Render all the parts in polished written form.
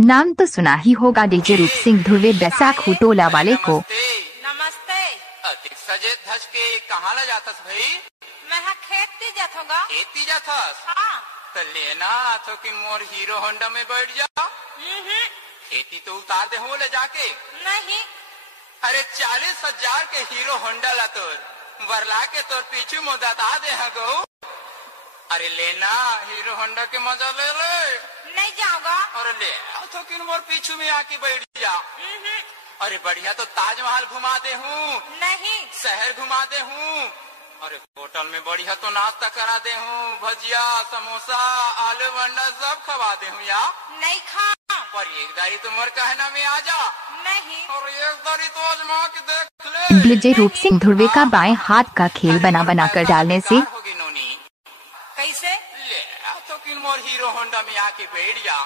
नाम तो सुना ही होगा डीजे रूप सिंह ध्रुवे बैसाखू टोला वाले को। नमस्ते। अधिक सजे धज के कहाँ ला जातस भाई? मैं खेती जात होगा। खेती जातस? हाँ। तो लेना तो कि मोर हीरो होंडा में बैठ जाओ। खेती तो उतार दे हो ले जाके। नहीं। अरे 40,000 के हीरो होंडा ला तोर वरला के तोर पीछे मोदाता दे हा गो। अरे लेना हीरो होंडा के मजा ले ले। नहीं जाऊंगा। अरे ले तो कि मोर पीछे में आके बैठ जा। अरे बढ़िया तो ताजमहल घुमा दे हूँ। नहीं। शहर घुमा दे हूँ। अरे होटल में बढ़िया तो नाश्ता करा दे हूँ, भजिया समोसा आलू बंडा सब खवा दे हूँ या। नहीं खा। पर एक दारी तुमर कहना में आ जा। नहीं। और एक दारी तो आजमा के देख ले। डीजे रूप सिंह ध्रुवे का बाएं हाथ का खेल बना बना कर डालने से होगी नोनी। कैसे? ले तो कि मोर हीरो होंडा में आके बैठ जा।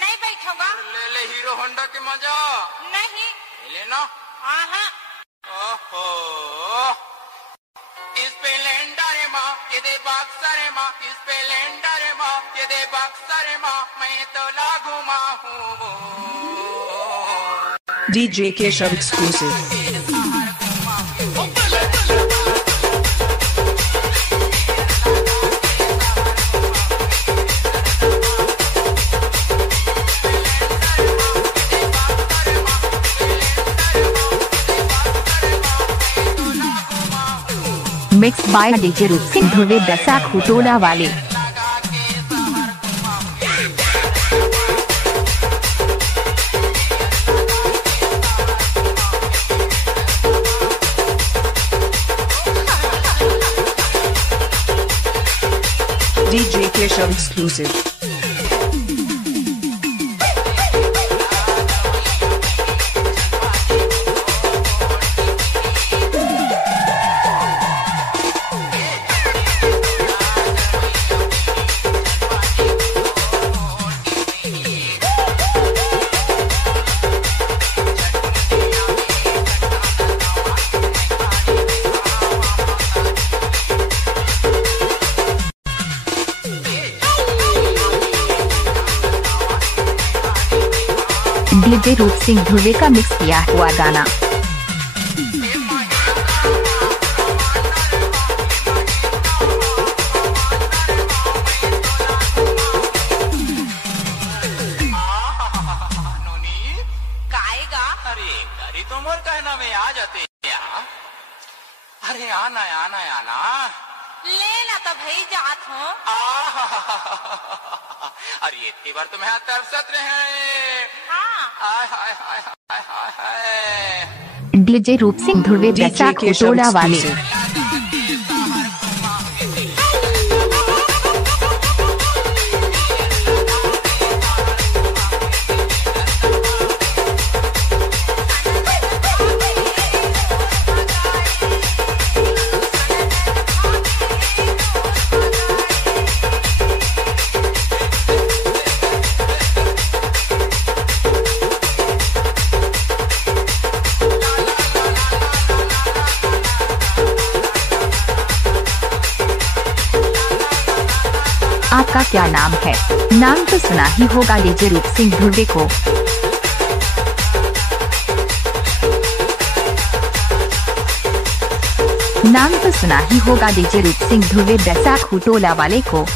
नहीं बैठूंगा। ले ले हीरो होंडा के मजा। नहीं। लेना। हाँ। ओहो स्प्लेंडर माँ ये दे बक्सर माँ, स्प्लेंडर माँ ये दे बक्सर माँ, मैं तो लागू माँ हूँ। DJ Keshav exclusive. Mix by DJ रूप सिंह ध्रुवे बैसाखू टोला वाले। DJ Keshav exclusive. डीजे रूप सिंह ध्रुवे का मिक्स किया हुआ गाना। नोनी काएगा। अरे दारी तो मोर कहना में आ जाते या। अरे आना आना आना। लेना तो भाई जात हूँ। अरे इतनी बार तो मैं तरसत रहे। हाँ। हाय हाय हाय हाय हाय हाय। डीजे रूप सिंह ध्रुवे DJ बैसाखू Keshav टोला वाले। exclusive. आपका क्या नाम है? नाम तो सुना ही होगा डीजे रूप सिंह ध्रुवे को। नाम तो सुना ही होगा डीजे रूप सिंह ध्रुवे बैसाखू टोला वाले को।